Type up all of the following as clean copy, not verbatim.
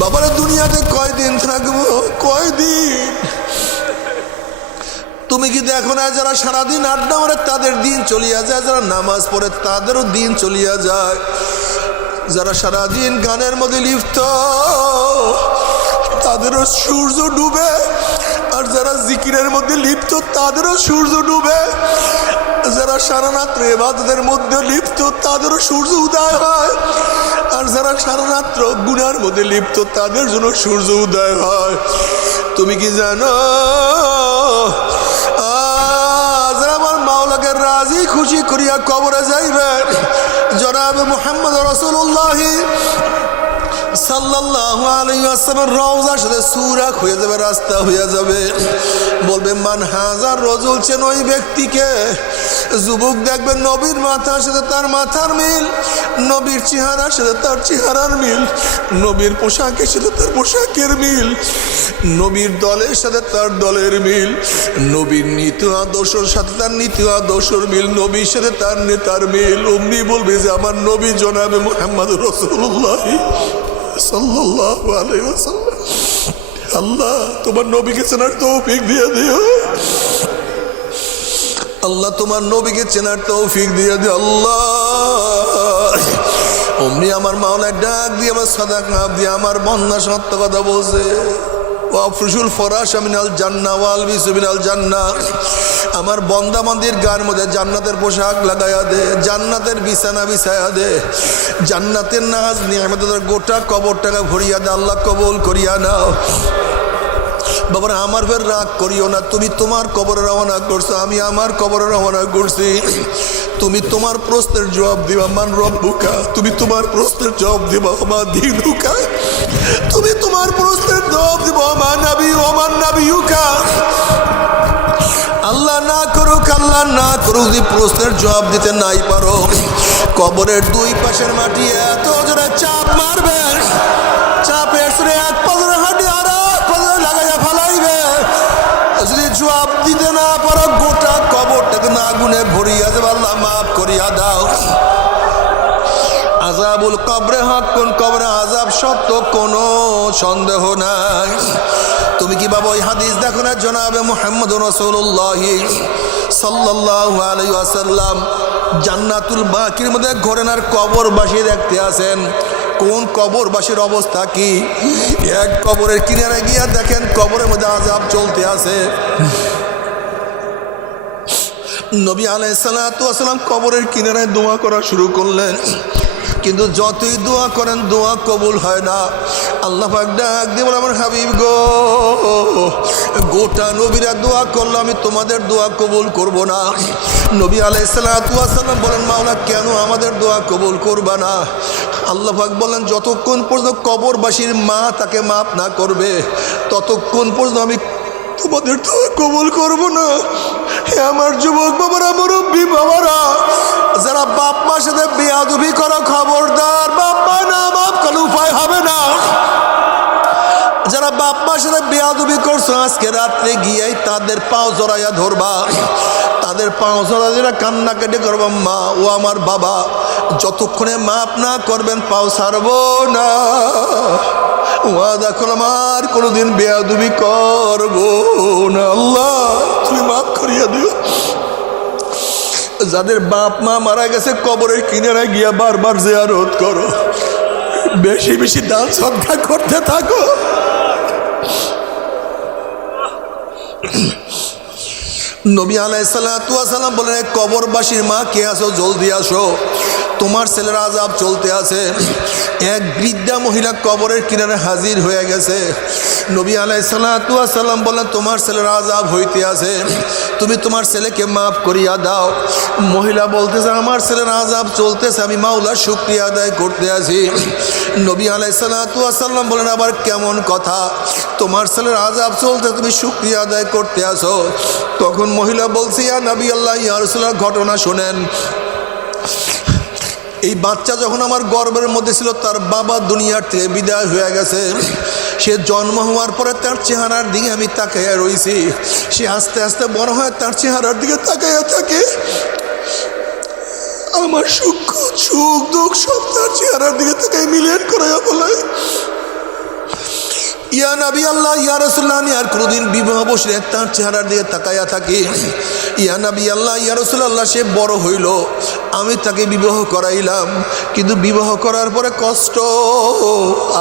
বাবারা দুনিয়াতে কয়দিন থাকবো, কয়দিন? তুমি কি দেখো না যারা সারাদিন আড্ডা মারে তাদের দিন চলিয়া যায়, যারা নামাজ পড়ে তাদেরও দিন চলিয়া যায়, যারা সারাদিন গানের মধ্যে লিপ্ত তাদেরও সূর্য ডুবে, আর যারা জিকিরের মধ্যে লিপ্ত তাদেরও সূর্য ডুবে, যারা সারা রাত্র ইবাদতের মধ্যে লিপ্ত তাদেরও সূর্য উদয় হয়, আর যারা সারা রাত্র গুনার মধ্যে লিপ্ত তাদের জন্য সূর্য উদয় হয়। তুমি কি জানো যারা আমার মাওলাকে রাজি খুশি করিয়া কবরে যাইবে, জনাব মুহাম্মদ রাসূলুল্লাহ সাল্লাল্লাহু আলাইহি ওয়াসাল্লাম রওজার সাথে সুরাক হয়ে যাবে, রাস্তা হয়ে যাবে। বলবে মান হাজার রজুল, চেন ওই ব্যক্তিকে। যুবক দেখবে নবীর মাথার সাথে তার মাথার মিল, নবীর চেহারার সাথে তার চেহারার মিল, নবীর পোশাকের সাথে তার পোশাকের মিল, নবীর দলের সাথে তার দলের মিল, নবীর নীতি আদর্শের সাথে তার নীতি আদর্শের মিল, নবীর সাথে তার নেতার মিল। অমনি বলবে যে আমার নবী জনাবে মুহাম্মদ রাসূলুল্লাহ সাল্লাল্লাহু আলাইহি ওয়াসাল্লাম। আল্লাহ তোমার নবীকে চেনার তৌফিক দিয়ে দিও, আল্লাহ তোমার নবীকে চেনার তৌফিক দিয়ে দিও আল্লাহ। অমনি আমার মাওলা ডাক দিয়ে আমার সাদাকা দিয়ে আমার বন্যা সত্য কথা বলছে, ওয়াফরুশুল ফরাশা মিনাল জান্নাহ ওয়ালবিসু মিনাল জান্নাহ। আমার বন্দা বান্দির গার মধ্যে জান্নাতের পোশাক লাগাইয়া দে, জান্নাতের বিছানা বিছাইয়া দে, জান্নাতের নাজ নিয়ামতের গোটা কবরটাকে ভরিয়া দে। আল্লাহ কবুল করিয়া নাও। বাবারা আমার ফের রাগ করিও না, তুমি তোমার কবরে রওনা করছো, আমি আমার কবরে রওনা করছি। তুমি তোমার প্রশ্নের জবাব দিবা মান রব্বুকা, তুমি তোমার প্রশ্নের জবাব দিবা মা দীনুকা, তুমি তোমার প্রশ্নের জবাব দিবা মা নবী ও মান নবিয়ুকা। আল্লাহ না করুক, আল্লাহ না করুক, যদি প্রশ্নের জবাব দিতে নাই পারো, কবরের দুই পাশের মাটি এত জোরে চাপ মারবে, চাপের সুরে এক পাজরে হাঁটি আর এক পাজরে লাগাইয়া ফেলাইবে। যদি জবাব দিতে না পারো গোটা কবরটাকে না আগুনে ভরিয়া দেবে। আল্লাহ মাফ করিয়া দাও। আযাবুল কবরে হক, কোন কবরে আযাব সত্য, কোনো সন্দেহ নাই। তুমি কি বাবা ওই হাদিস দেখো না, জনাবে মুহাম্মদ রাসূলুল্লাহ সাল্লাল্লাহু আলাইহি ওয়াসাল্লাম জান্নাতুল বাকির মধ্যে ঘোরেন আর কবরবাসী দেখতে আছেন। কোন কবরবাসীর অবস্থা কি? এক কবরের কিনারে গিয়া দেখেন কবরের মধ্যে আযাব চলতে আছে। নবী আলাইহিস সালাতু ওয়াস সালাম কবরের কিনারে দোয়া করা শুরু করলেন, কিন্তু যতই দোয়া করেন দোয়া কবুল হয় না। আল্লাহ পাক ডাক দিয়ে বলে আমার হাবিব গো, গোটা নবীরা দোয়া করলো, আমি তোমাদের দোয়া কবুল করব না। নবী আলাইহিস সালাতু ওয়াস সালাম বলেন মাওলা কেন আমাদের দোয়া কবুল করবা না? আল্লাহ পাক বলেন যতক্ষণ পর্যন্ত কবরবাসীর মা তাকে মাফ না করবে ততক্ষণ পর্যন্ত আমি তোমাদের দোয়া কবুল করব না। হে আমার যুবক বাবারা, মুরব্বী বাবারা, যারা বাপ মার সাথে বেয়াদবি করো খবরদার, বাপ মা না মাফ করলে উপায় হবে না। যারা বাপ মার সাথে বেয়াদবি করছো আজকে রাত্রে গিয়েই তাদের পাও জড়াইয়া ধরবা, তাদের পাও জড়াইয়া কান্না কেটে করবা, মা ও আমার বাবা, যতক্ষণে মাফ না করবেন পাও ছাড়বো না। ওয়াদা করলাম আর কোনোদিন বেয়াদবি করবো না। আল্লাহ তুমি মাফ করিয়া দিও। যাদের বাপ মা মারা গেছে কবরের কিনারে গিয়া বারবার জিয়ারত করো, বেশি বেশি দান সদকা করতে থাকো। নবী আলাইহিস সালাতু ওয়াস সালাম বলেন কবরবাসীর মা কে আসো জলদি আসো, তোমার ছেলের আযাব চলতে আছে। এক বৃদ্ধা মহিলা কবরের কিনারে হাজির হয়ে গেছে। নবী আলাইহিস সালাতু ওয়াস সালাম বলেন তোমার ছেলের আযাব হইতে আছে, তুমি তোমার ছেলেকে মাফ করিয়া দাও। মহিলা বলতেছে আমার ছেলের আযাব চলতেছে, আমি মাওলার শুকরিয়া আদায় করতে আছি। নবী আলাইহিস সালাতু ওয়াস সালাম বলেন আবার কেমন কথা, তোমার ছেলের আযাব চলতে তুমি শুকরিয়া আদায় করতে আসো? তখন মহিলা বলছে ইয়া নবী আল্লাহ ইয়া রাসূলুল্লাহ, ঘটনা শোনেন। এই বাচ্চা যখন আমার গর্ভের মধ্যে ছিল তার বাবা দুনিয়ার থেকে বিদায় হয়ে গেছে। সে জন্ম হওয়ার পরে তার চেহারার দিকে আমি তাকাইয়া রয়েছি, সে আস্তে আস্তে বড় হয় তার চেহারার দিকে তাকাইয়া থাকে। আমার সুখ দুঃখ সব তার চেহারার দিকে তাকাই মিলিয়ন করাইয়া বলে। ইয়া নবী আল্লাহ, ইয়া রাসূলুল্লাহ, আমি আর কোনোদিন বিবাহ বসলে তার চেহারার দিকে তাকাইয়া থাকি। ইয়া নবী আল্লাহ, ইয়া রাসূলুল্লাহ, সে বড় হইল, আমি তাকে বিবাহ করাইলাম, কিন্তু বিবাহ করার পরে কষ্ট,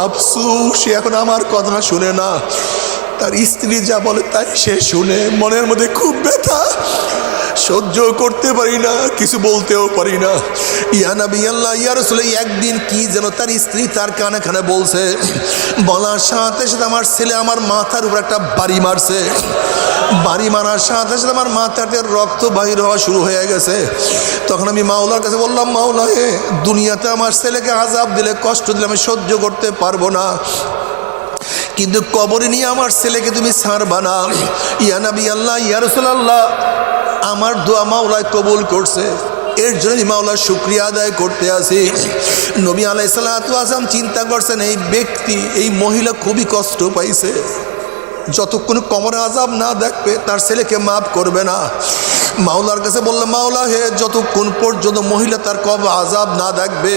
আফসোস, সে এখন আমার কথা শুনে না, তার স্ত্রী যা বলে তাই সে শুনে। মনের মধ্যে খুব ব্যথা, সহ্য করতে পারি না, কিছু বলতেও পারি না। ইয়া নবী আল্লাহ, ইয়া রাসূলুল্লাহ, একদিন কি যেন তার স্ত্রী তার কানে কানে বলছে, বলার সাথে সাথে আমার ছেলে আমার মাথার উপর একটা বাড়ি মারছে। বাড়ি মারার সাথে সাথে আমার মাথাতে রক্ত বাহির হওয়া শুরু হয়ে গেছে। তখন আমি মাওলার কাছে বললাম, মাওলা হে, দুনিয়াতে আমার ছেলেকে আযাব দিলে, কষ্ট দিলে আমি সহ্য করতে পারবো না, কিন্তু কবরে নিয়ে আমার ছেলেকে তুমি ছাড়বা না। ইয়া নবী আল্লাহ, ইয়া রাসূলুল্লাহ, আমার দোয়া মাওলায় কবুল করছে, এর জন্য মাওলার শুকরিয়া আদায় করতে আসি। নবী আলাইহিস সালাতু ওয়াস সালাম চিন্তা করছেন, এই ব্যক্তি, এই মহিলা খুবই কষ্ট পাইছে, যতক্ষণ কবরে আযাব না দেখবে তার ছেলেকে মাফ করবে না। মাওলার কাছে বললাম, মাওলা হে, যতক্ষণ পর্যন্ত মহিলা তার কবর আযাব না দেখবে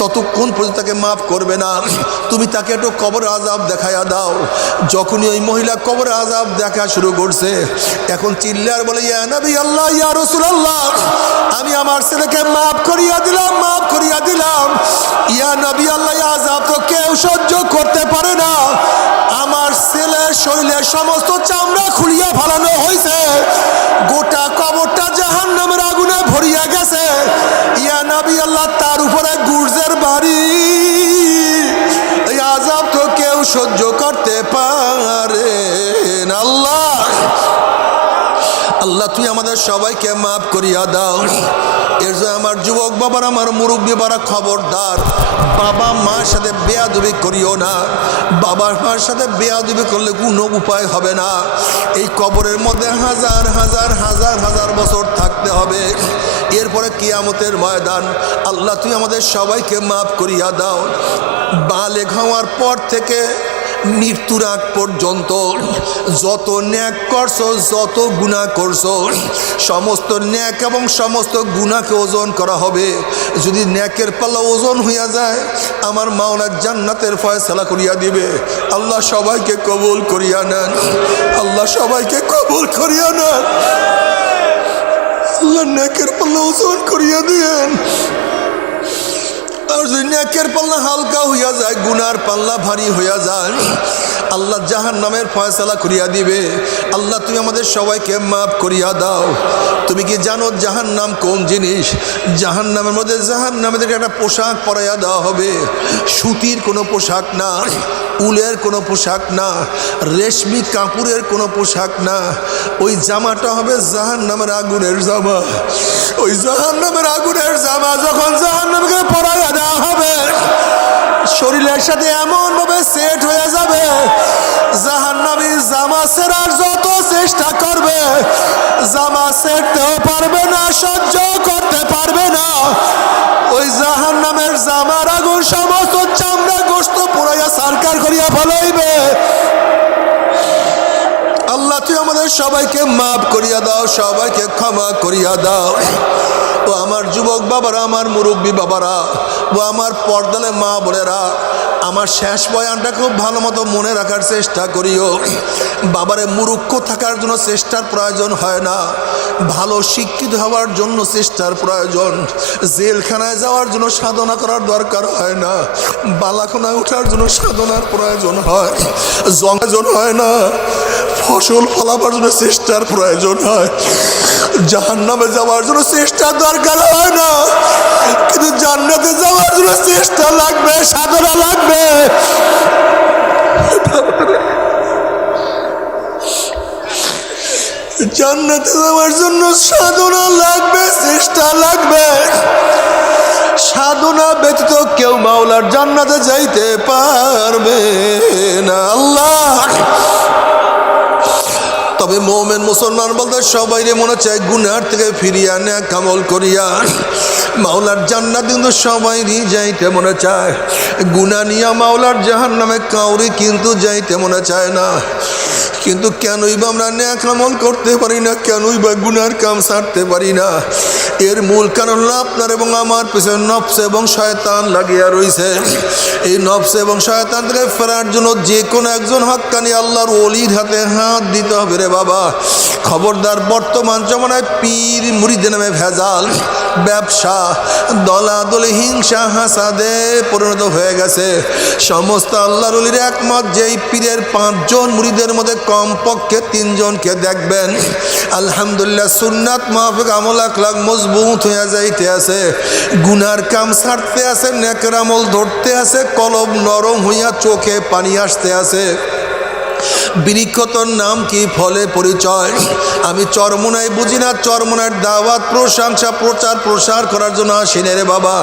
ততক্ষণ পর্যন্ত তাকে মাফ করবে না, তুমি তাকে একটু কবর আযাব দেখাইয়া দাও। যখনই ওই মহিলা কবর আযাব দেখা শুরু করছে, এখন চিল্লার বলে, ইয়া নবী আল্লাহ, ইয়া রাসূলুল্লাহ, আমি আমার ছেলেকে মাফ করিয়া দিলাম, মাফ করিয়া দিলাম। ইয়া নবী আল্লাহ, আযাব তো কেউ সহ্য করতে পারে না, আমার ছেলের শরীরের সমস্ত চামড়া খুলিয়া ফেলানো হয়েছে, গোটা কবরটা জাহান্নামের আগুনে ভরিয়া গেছে। ইয়া নবী আল্লাহ, তার উপরে গুর্জের বাড়ি, এই আযাব তো কেউ সহ্য করতে পারে না। আল্লাহ, আল্লাহ, তুই আমাদের সবাইকে মাফ করিয়া দাও। এর জন্য আমার যুবক বাবার, আমার মুরব্বী বারা, খবরদার, বাবা মার সাথে বেয়াদবি করিও না। বাবা মার সাথে বেয়াদবি করলে কোনো উপায় হবে না। এই কবরের মধ্যে হাজার হাজার হাজার হাজার বছর থাকতে হবে, এরপরে কিয়ামতের ময়দান। আল্লাহ, তুই আমাদের সবাইকে মাফ করিয়া দাও। বালেগ হওয়ার পর থেকে মৃত্যুর আগ পর্যন্ত যত ন্যাক করছো, যত গুনাহ করছো, সমস্ত ন্যাক এবং সমস্ত গুনাহকে ওজন করা হবে। যদি ন্যাকের পাল্লা ওজন হইয়া যায়, আমার মাওলা জান্নাতের ফয়সালা করিয়া দিবে। আল্লাহ সবাইকে কবুল করিয়া নেন, আল্লাহ সবাইকে কবুল করিয়া নেন। আল্লাহ ন্যাকের পাল্লা ওজন করিয়া দিয়েন। আর যদি ন্যাকের পাল্লা হালকা হইয়া যায়, গুনার পাল্লা ভারী হইয়া যায়, আল্লাহ জাহান্নামের ফয়সালা করিয়া দিবে। আল্লাহ, তুমি আমাদের সবাইকে মাফ করিয়া দাও। তুমি কি জানো জাহান্নাম কোন জিনিস? জাহান্নামের মধ্যে জাহান্নামীদেরকে একটা পোশাক পরাইয়া দেওয়া হবে, সুতির কোনো পোশাক না, উলের কোনো পোশাক না, রেশমি কাপড়ের কোনো পোশাক না। ওই জামাটা হবে জাহান্নামের আগুনের জামা। ওই জাহান্নামের আগুনের জামা যখন জাহান্নামকে পরাইয়া দেওয়া হবে, শরীরের সাথে এমন ভাবে সেট হয়ে যাবে, জাহান্নামী জামা সেরার যত চেষ্টা করবে, জামা সেরতেও পারবে না, সহ্য করতে পারবে না। ওই জাহান্নামের জামার আগুন সমস্ত চামড়া গোশত পুরাইয়া সারকার করিয়া ফলাইবে। আল্লাহ, তুই আমাদের সবাইকে মাফ করিয়া দাও, সবাইকে ক্ষমা করিয়া দাও। ও আমার যুবক বাবারা, আমার মুরব্বী বাবারা, ও আমার পর্দালে মা বোনেরা, আমার শেষ বয়ানটা খুব ভালো মতো মনে রাখার চেষ্টা করিও। বাবারে মুরুক্ষ থাকার জন্য চেষ্টার প্রয়োজন হয় না, ভালো শিক্ষিত হওয়ার জন্য চেষ্টার প্রয়োজন। জেলখানায় যাওয়ার জন্য সাধনা করার দরকার হয় না, বালাখানায় ওঠার জন্য সাধনার প্রয়োজন হয়, জঙ্গল হয় না, ফসল ফলাবার জন্য চেষ্টার প্রয়োজন হয়। জাহান্নামে যাওয়ার জন্য চেষ্টার দরকার হয় না, কিন্তু জান্নাতে যাওয়ার জন্য চেষ্টা লাগবে, সাধনা লাগবে। জান্নাতে যাওয়ার জন্য সাধনা লাগবে, চেষ্টা লাগবে। সাধনা ব্যতীত কেউ মাওলার জান্নাতে যাইতে পারবে না। আল্লাহ, তবে মুমিন মুসলমান বলতে সবাই মনে চায় গুনার থেকে ফিরিয়া নেক আমল করিয়া মাওলার জান্নাত, কিন্তু সবাইরই যাইতে মনে চায়। গুনাহ নিয়া মাওলার জাহান্নামে কাউরি কিন্তু যাইতে মনে চায় না। কিন্তু কেনই বা আমরা নেক আমল করতে পারি না, কেনই বা গুনার কাম ছাড়তে পারি না? এর মূল কারণ হলো আপনার এবং আমার পিছনে নফস এবং শয়তান লাগিয়া রয়েছে। এই নফস এবং শয়তান থেকে ফেরার জন্য যে কোনো একজন হক্কানি আল্লাহর ওলির হাতে হাত দিতে হবে রে বাবা। খবরদার, বর্তমান জমানায় পীর মুরিদের নামে ভেজাল, ব্যবসা, দলাদলি, হিংসা, হাসাদে পরিণত হয়ে গেছে। সমস্ত আল্লাহর ওলির একমত যেই পীরের 5 জন মুরিদের মধ্যে কমপক্ষে 3 জনকে দেখবেন আলহামদুলিল্লাহ সুন্নাত মাফিক আমল আখলাক মজবুত হয়ে যাইতে আছে, গুনার কাম ছাড়তে আছে, নেকের আমল ধরতে আছে, কলব নরম হইয়া চোখে পানি আসতে আছে। বৃক্ষতর নাম কি, ফলে পরিচয়। আমি চরমোনাই বুঝি না, চরমোনার দাওয়াত প্রশংসা প্রচার প্রসার করার জন্য আসিনে রে বাবা।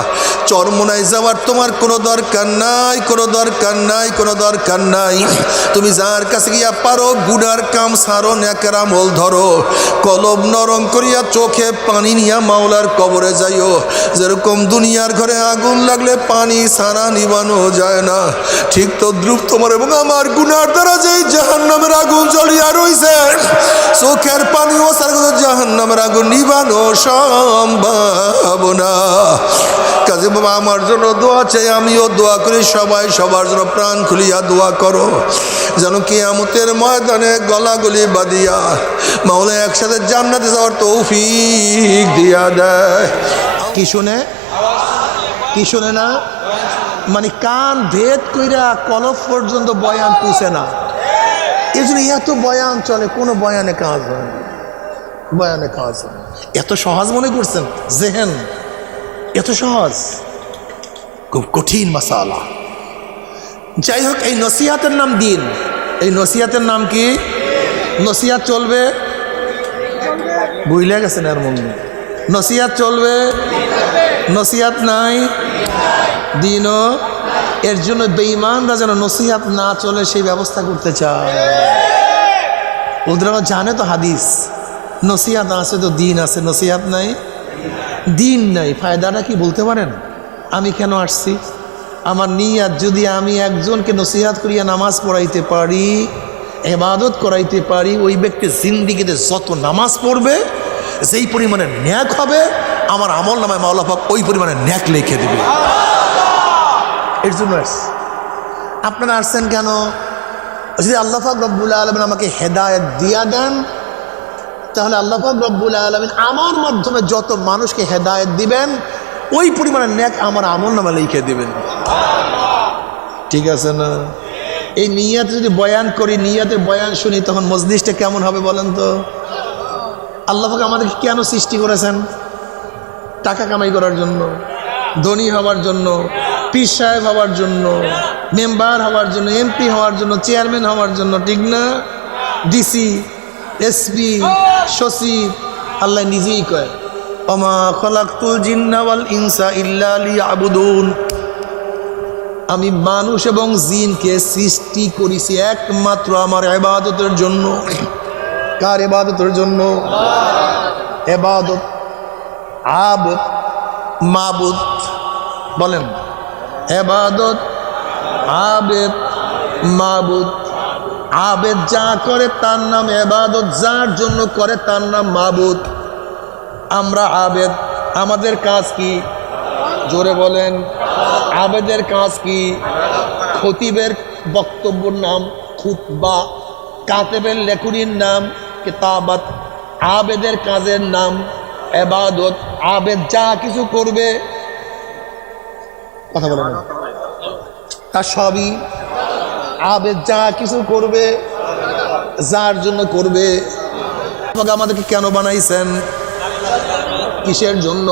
চরমোনাই যাওয়ার তোমার কোনো দরকার নাই, কোনো দরকার নাই, কোনো দরকার নাই। তুমি যার কাছে গিয়া পারো গুনার কাম সারো, নেকের আমল ধরো, কলব নরম করিয়া চোখে পানি নিয়া মাওলার কবরে যাইও। যেরকম দুনিয়ার ঘরে আগুন লাগলে পানি ছাড়া নিবানো যায় না, ঠিক তো দ্রুপ তোমার এবং আমার গুনার দ্বারা যেই জাহান্নামের আগুন জ্বলিয়া রইছে, চোখের পানি ও জাহান্নামের আগুন নিবানো সম্ভব না। কাজে বাবা, আমার জন্য দোয়া চাই, আমিও দোয়া করি, সবাই সবার জন্য প্রাণ খুলিয়া দোয়া করো, যেন কিয়ামতের ময়দানে গলাগলি বাদিয়া মাওলা একসাথে জান্নাতে যাওয়ার তৌফিক দিয়া দেয়। কি শুনে, কি শুনে না, মানে কান ভেদ কইরা কলব পর্যন্ত বয়ান পুষে না। এই জন্য এত বয়ান চলে, কোনো বয়ানে কাজ হয় না, বয়ানে কাজ হয়। এত সহজ মনে করছেন জেহেন, এত সহজ, খুব কঠিন মাসালা। যাই হোক, এই নসিহাতের নাম দিন। এই নসিহাতের নাম কি? নসিহাত চলবে, বুঝলে গেছেন এর মধ্যে, নসিহাত চলবে, নসিহাত নাই, দিনও। এর জন্য বেঈমানরা যেন নসিহাত না চলে সেই ব্যবস্থা করতে চায়। ওদের জানে তো হাদিস, নসিহাত আছে তো দিন আছে, নসিহাত নাই, দিন নাই। ফায়দাটা কি বলতে পারেন? আমি কেন আসছি? আমার নিয়াত যদি আমি একজনকে নসিহাত করিয়া নামাজ পড়াইতে পারি, ইবাদত করাইতে পারি, ওই ব্যক্তি জিন্দিগিতে যত নামাজ পড়বে যেই পরিমাণে ন্যাক হবে, আমার আমল নামায় মাওলা পাক ওই পরিমাণে ন্যাক লিখে দেবে। এর জন্য আপনারা আসছেন কেন? যদি আল্লাহ পাক রব্বুল আলামিন আমাকে হেদায়েত দিয়া দেন, তাহলে আল্লাহ পাক রব্বুল আলামিন আমার মাধ্যমে যত মানুষকে হেদায়েত দিবেন ওই পরিমাণে ন্যাক আমার আমল নামা লিখে দিবেন। ঠিক আছে না? এই নিয়াত যদি বয়ান করি, নিয়াতের বয়ান শুনি, তখন মজলিসটা কেমন হবে বলেন তো? আল্লাহ পাক আমাদেরকে কেন সৃষ্টি করেছেন? টাকা কামাই করার জন্য, ধনী হওয়ার জন্য, পীর সাহেব হওয়ার জন্য, মেম্বার হওয়ার জন্য, এমপি হওয়ার জন্য, চেয়ারম্যান হওয়ার জন্য, ঠিক না? ডিসি, এসপি, সচিব। আল্লাহ নিজেই কয়, ওমা খলাকতুল জিন্না ওয়াল ইনসা ইল্লা লিয়াবুদুন, আমি মানুষ এবং জিনকে সৃষ্টি করেছি একমাত্র আমার ইবাদতের জন্য। কার ইবাদতের জন্য? ইবাদত, আবদ, মাবুদ, বলেন ইবাদত, আবেদ, মাবুদ। আবেদ যা করে তার নাম ইবাদত, যার জন্য করে তার নাম মাবুদ। আমরা আবেদ, আমাদের কাজ কি? জোরে বলেন, আবেদের কাজ কি? খতিবের বক্তব্যের নাম খুতবা, কাতেবের লেখনীর নাম কিতাবাত, আবেদের কাজের নাম ইবাদত। আবেদ যা কিছু করবে, কথা বলেন, তার সবই আবেদ যা কিছু করবে যার জন্য করবে। আমাদেরকে কেন বানাইছেন? কিসের জন্য?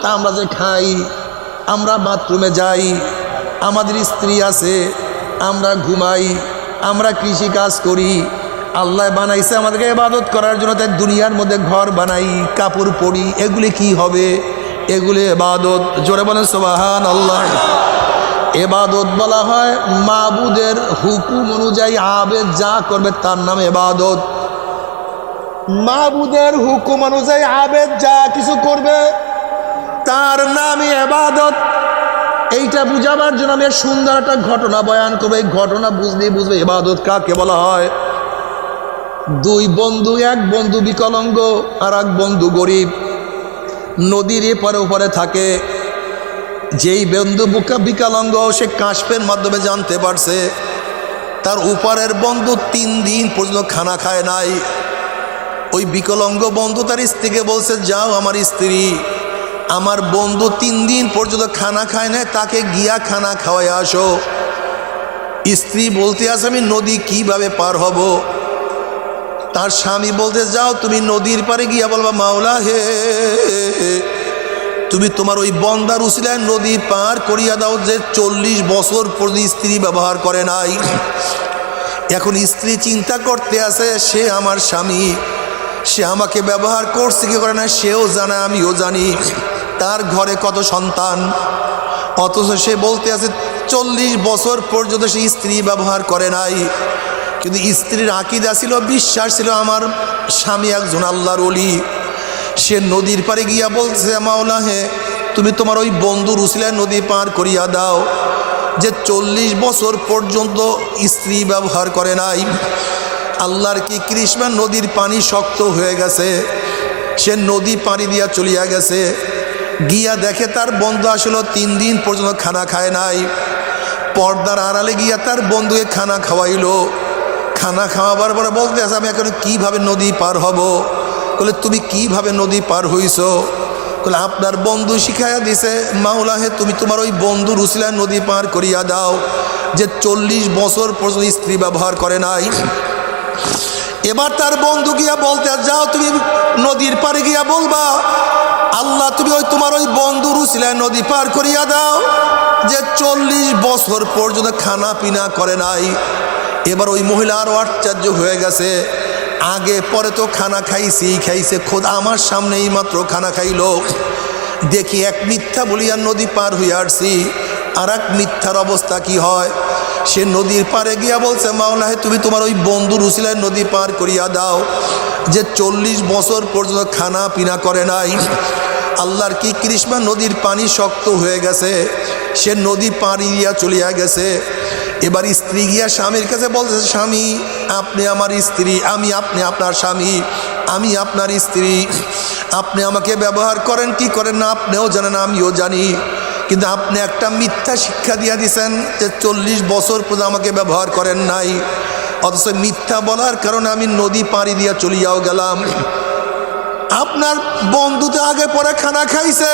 তা আমরা যে খাই, আমরা বাথরুমে যাই, আমাদের স্ত্রী আছে, আমরা ঘুমাই, আমরা কৃষি কাজ করি, আল্লাহ বানাইছে আমাদেরকে ইবাদত করার জন্য। তাই দুনিয়ার মধ্যে ঘর বানাই, কাপড় পরি, এগুলি কি হবে? এগুলি ইবাদত। জোরে বলেন সুবহানাল্লাহ। ইবাদত বলা হয় মাবুদের হুকুম অনুযায়ী আবেদ যা করবে তার নাম ইবাদত। মাবুদের হুকুম অনুযায়ী আবেদ যা কিছু করবে তার নামই ইবাদত। এইটা বুঝাবার জন্য আমি সুন্দর একটা ঘটনা বয়ান করবো। এই ঘটনা বুঝবে ইবাদত কাকে বলা হয়। দুই বন্ধু, এক বন্ধু বিকলাঙ্গ আর এক বন্ধু গরিব, নদীর এপারে ওপারে থাকে। যেই বন্ধু বিকলাঙ্গ সে কাশফের মাধ্যমে জানতে পারছে তার উপারের বন্ধু 3 দিন পর্যন্ত খানা খায় নাই। ওই বিকলাঙ্গ বন্ধু তার স্ত্রীকে বলছে, যাও আমার স্ত্রী, আমার বন্ধু 3 দিন পর্যন্ত খানা খায় নাই, তাকে গিয়া খানা খাওয়াই আসো। স্ত্রী বলতে আছে, আমি নদী কিভাবে পার হব? তার স্বামী বলতে, যাও তুমি নদীর পারে গিয়া বলবা, মাওলা হে, তুমি তোমার ওই বন্দার উসিলায় নদী পার করিয়া দাও, যে 40 বছর পর্যন্ত স্ত্রী ব্যবহার করে নাই। এখন স্ত্রী চিন্তা করতে আছে, সে আমার স্বামী, সে আমাকে ব্যবহার করছে কি করে না সেও জানে, আমিও জানি, তার ঘরে কত সন্তান, অথচ সে বলতে আছে 40 বছর পর্যন্ত সে স্ত্রী ব্যবহার করে নাই। কিন্তু স্ত্রীর আকীদা ছিল, বিশ্বাস ছিল, আমার স্বামী একজন আল্লাহর ওলি। সে নদীর পারে গিয়া বলছে, মাওলা হে, তুমি তোমার ওই বন্ধুর উসিলায় নদী পার করিয়া দাও, যে 40 বছর পর্যন্ত স্ত্রী ব্যবহার করে নাই। আল্লাহর কি কৃষ্ণা, নদীর পানি শক্ত হয়ে গেছে, সে নদী পানি দিয়া চলিয়া গেছে। গিয়া দেখে তার বন্ধু আসলে 3 দিন পর্যন্ত খানা খায় নাই। পর্দার আড়ালে গিয়া তার বন্ধুকে খানা খাওয়াইলো। খানা খাওয়াবার পরে বলতে আছে, আমি এখন কীভাবে নদী পার হব? বলে, তুমি কিভাবে নদী পার হইছ? বলে, আপনার বন্ধু শিখাইয়া দিছে, মাওলা হে, তুমি তোমার ওই বন্ধুর উসিলায় নদী পার করিয়া দাও, যে 40 বছর পর্যন্ত স্ত্রী ব্যবহার করে নাই। এবার তার বন্ধু গিয়া বলতে, যাও তুমি নদীর পারে গিয়া বলবা, আল্লাহ তুমি ওই তোমার ওই বন্ধুর উসিলায় নদী পার করিয়া দাও, যে 40 বছর পর্যন্ত খানা পিনা করে নাই। এবার ওই মহিলা আরও আশ্চর্য হয়ে গেছে, আগে পরে তো খানা খাইছে, খোদ আমার সামনেই মাত্র খানা খাইলো। দেখি এক মিথ্যা বলিয়া নদী পার হইয়া আসছি, আর এক মিথ্যার অবস্থা কি হয়। সে নদীর পারে গিয়া বলছে, মাওলা হে, তুমি তোমার ওই বন্ধুর উসিলায় নদী পার করিয়া দাও, যে 40 বছর পর্যন্ত খানা পিনা করে নাই। আল্লাহর কি কৃষ্ণা, নদীর পানি শক্ত হয়ে গেছে, সে নদী পাড়ি দিয়া চলিয়া গেছে। এবার স্ত্রী গিয়া স্বামীর কাছে বলতেছে, স্বামী, আপনি আমার স্ত্রী, আপনি আপনার স্বামী, আমি আপনার স্ত্রী, আপনি আমাকে ব্যবহার করেন কি করেন না আপনিও জানেন, আমিও জানি, কিন্তু আপনি একটা মিথ্যা শিক্ষা দিয়া দিছেন, যে 40 বছর পর্যন্ত আমাকে ব্যবহার করেন নাই। অথচ মিথ্যা বলার কারণে আমি নদী পাড়ি দিয়া চলিয়াও গেলাম। আপনার বন্ধুতে আগে পরে খানা খাইছে,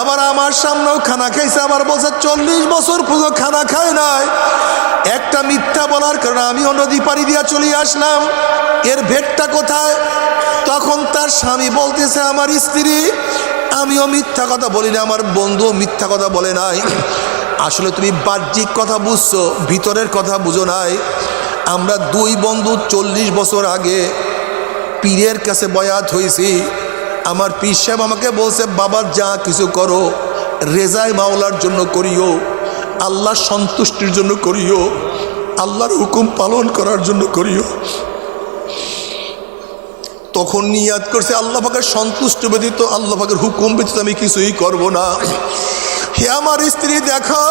আবার আমার সামনেও খানা খাইছে, আবার বলছে 40 বছর পর্যন্ত খানা খায় নাই। একটা মিথ্যা বলার কারণে আমিও নদী পাড়ি দিয়া চলিয়ে আসলাম, এর ভেটটা কোথায়? তখন তার স্বামী বলতেছে, আমার স্ত্রী, আমিও মিথ্যা কথা বলি না, আমার বন্ধুও মিথ্যা কথা বলে নাই। আসলে তুমি বাহ্যিক কথা বুঝছো, ভিতরের কথা বুঝো নাই। আমরা 2 বন্ধু 40 বছর আগে পীরের কাছে বয়াত হয়েছি। আমার পীর সাহেব আমাকে বলছে, বাবা যা কিছু করো রেজায় মাওলার জন্য করিও, আল্লাহর সন্তুষ্টির জন্য করিও, আল্লাহর হুকুম পালন করার জন্য করিও। তখন নিয়াত করছে, আল্লাহ পাকের সন্তুষ্ট ব্যতীত, আল্লাহ পাকের হুকুম ব্যতীত আমি কিছুই করব না। হে আমার স্ত্রী, দেখো,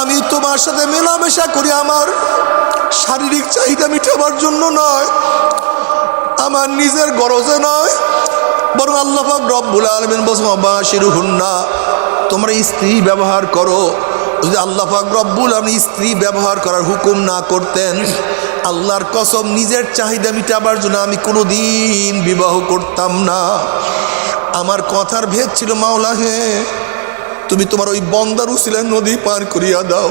আমি তোমার সাথে মেলামেশা করি আমার শারীরিক চাহিদা মিটাবার জন্য নয়, আমার নিজের গরজে নয়, বরং আল্লাহ পাক রব্বুল আলামিন বলছেন, বাশিরুহুন্না, তোমরা স্ত্রী ব্যবহার করো। যদি আল্লাহ পাক রব্বুল আলামিন স্ত্রী ব্যবহার করার হুকুম না করতেন, আল্লাহর কসম নিজের চাহিদা মিটাবার জন্য আমি কোনোদিন বিবাহ করতাম না। আমার কথার ভেদ ছিল, মাওলা হে, তুমি তোমার ওই বন্দার উসিলায় নদী পার করিয়া দাও,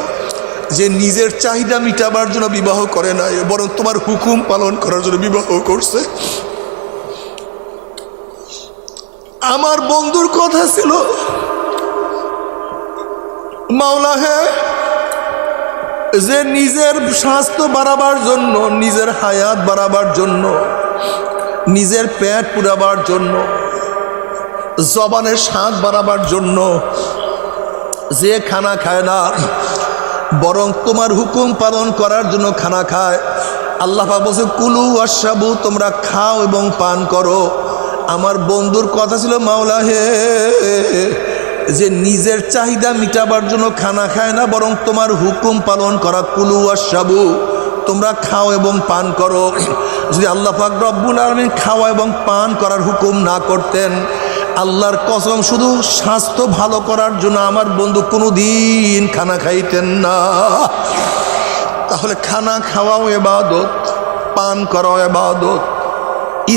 যে নিজের চাহিদা মিটাবার জন্য বিবাহ করে নাই, বরং তোমার হুকুম পালন করার জন্য বিবাহ করছে। আমার বন্ধুর কথা ছিল, মাওলা হে, যে নিজের স্বাস্থ্য বাড়াবার জন্য, নিজের হায়াত বাড়াবার জন্য, নিজের পেট পুরাবার জন্য, জবানের স্বাদ বাড়াবার জন্য যে খানা খায় না, বরং তোমার হুকুম পালন করার জন্য খানা খায়। আল্লাহ পাক বলছে, কুলু ওয়াশরাবু, তোমরা খাও এবং পান করো। আমার বন্ধুর কথা ছিল, মাওলা হে, যে নিজের চাহিদা মিটাবার জন্য খানা খায় না, বরং তোমার হুকুম পালন করা, কুলু ওয়াশরাবু, তোমরা খাও এবং পান করো। যদি আল্লাহ পাক রব্বুল আলামিন খাওয়া এবং পান করার হুকুম না করতেন, আল্লাহর কসম শুধু স্বাস্থ্য ভালো করার জন্য আমার বন্ধু কোনো দিন খানা খাইতেন না। তাহলে খানা খাওয়াও ইবাদত, পান করাও ইবাদত,